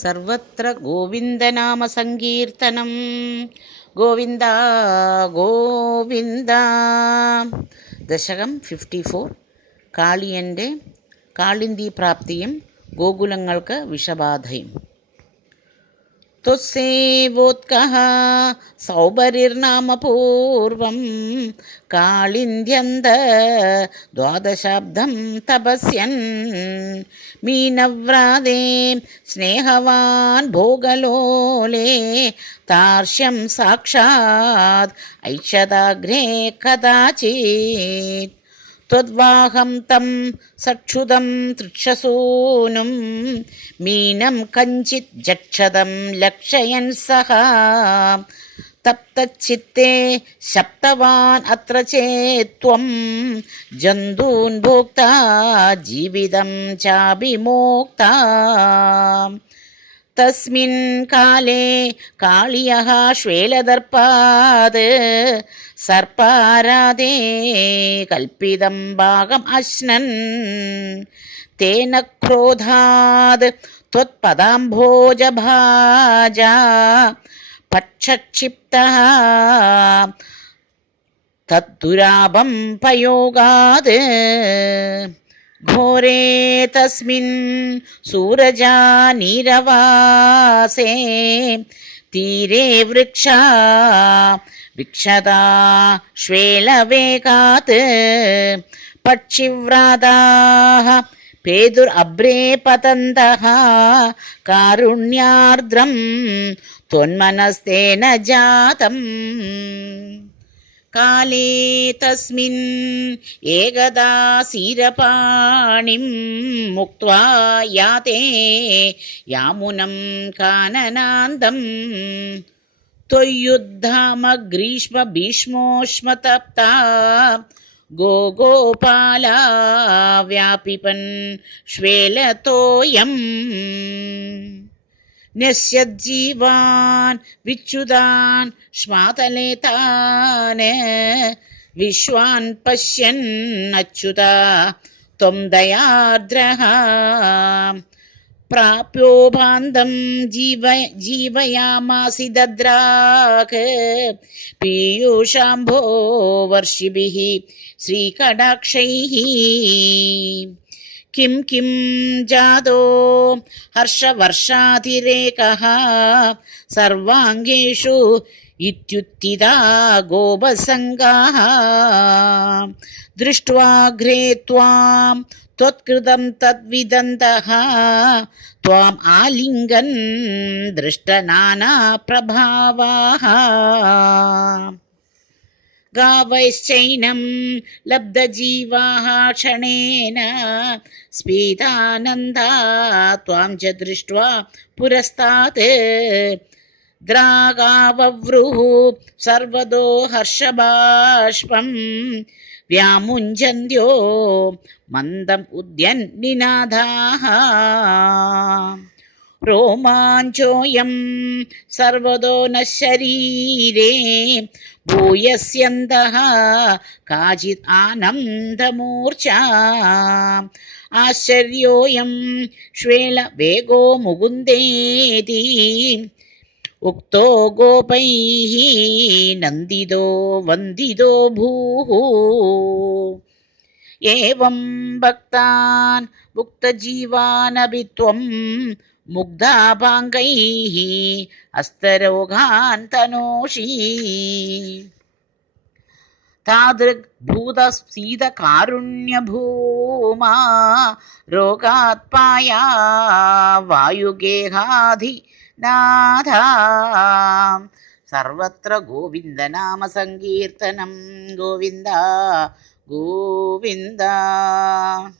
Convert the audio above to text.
സർവത്ര ഗോവിന്ദനാമസങ്കീർത്തനം. ഗോവിന്ദ ഗോവിന്ദ. ദശകം 54. കാളിയൻ്റെ കാളിന്തി പ്രാപ്തിയും ഗോകുലങ്ങൾക്ക് വിഷബാധയും. ത്വസ്സേവോത്കഃ സൗബരിർനാമ പൂർവം കാളിന്ധ്യന്ത ദ്വാദശാബ്ദം തപസ്യൻ മീനവ്രാതേ സ്നേഹവാൻ ഭോഗലോലേ താർഷ്യം സാക്ഷാത് ഐക്ഷതാഗ്രേ കഥാചിത് ത്വദ്വാഹം തം സക്ഷുതം തൃക്ഷസൂനും മീനം കഞ്ചിത് ജക്ഷതം ലക്ഷയൻ സഹ തപ്തച്ചിത്തേ ശപ്തവാൻ അത്ര ചേത്വം ജന്തൂൻ ഭോക്താ ജീവിതം ചാഭിമോക്താ. തസ്മിൻ കാലേ കാളിയഃ ശ്വേലദർപ്പാത് സർപ്പാരാധേ കൽപ്പിതം ഭാഗം അശ്നൻ തേന ക്രോധാത് ത്വത്പദാംഭോജഭാജാ പക്ഷക്ഷിപ്തഃ തദ്ദുരാപം പയോഗാത് ഘോരേ തസ്മിൻ സൂരജാ നീരവാസേ തീരേ വൃക്ഷാ വിക്ഷതാ ശ്വേലവേഗാത് പക്ഷിവ്രാതാഃ പേതുർ അബ്രേ പതന്തഃ കാരുണ്യാർദ്രം ത്വന്മനസ്തേന ജാതം. കാലേ തസ്മിൻ ഏകദാ സീരപാണിം മുക്ത്വാ യാതേ യാമുനം കാനനാന്തം ത്വയ്യുദ്ധാമഗ്രീഷ്മ ഭീഷ്മോഷ്മതപ്താ ഗോപാലാ വ്യാപിപൻ ശ്വേലതോയം നശ്യജ്ജീവാൻ വിച്യുതാൻ ശ്മാതലേ താൻ വിശ്വാൻ പശ്യൻ അച്യുതാ ത്വം ദയാർദ്രഃ പ്രാപ്യോ ഭാന്തം ജീവയാമാസി ദദ്രാക് പീയൂഷാംഭോ വർഷിഭിഃ ശ്രീകടാക്ഷൈഃ. കിം കിം ജാതോ ഹർഷവർഷാതിരേകഃ സർവാംഗേഷു ഇത്യുത്ഥിതാ ഗോപസംഗാഃ ദൃഷ്ട്വാഗ്രേ ത്വാം ത്വത്കൃതം തദ്വിദന്തഃ ത്വാം ആലിംഗൻ ദൃഷ്ടനാനാ പ്രഭാവാഃ. ഗാവൈശ്ചൈനം ലബ്ധജീവാഃ ക്ഷണേന സ്ഫീതാനന്ദാ ത്വാം ച ദൃഷ്ട്വാ പുരസ്താത് ദ്രാഗാവവ്രുഃ സർവദോ ഹർഷബാഷ്പം വ്യാമുഞ്ചന്ത്യോ മന്ദം ഉദ്യന്നിനാദാഃ. രോമാഞ്ചോയം സർവദോ ന ശരീരേ ഭൂയസ്യന്തഃ കാചിത് ആനന്ദമൂർച്ഛാ ആശ്ചര്യോയം ശ്വേലവേഗോ മുകുന്ദേതി ഉക്തോ ഗോപൈഃ നന്ദിതോ വന്ദിതോ ഭൂഃ. ഏവം ഭക്താൻ മുക്തജീവാനപി ത്വം മുഗ്ധാഭാംഗൈഃ ഹസ്തരോഗാൻ തനോഷി. താദൃഗ് ഭൂതസീതകാരുണ്യഭൂമാ രോഗാത്പായാ വായുഗേഹാധിനാഥ. സർവത്ര ഗോവിന്ദനാമസങ്കീർത്തനം. ഗോവിന്ദ ഗോവിന്ദ.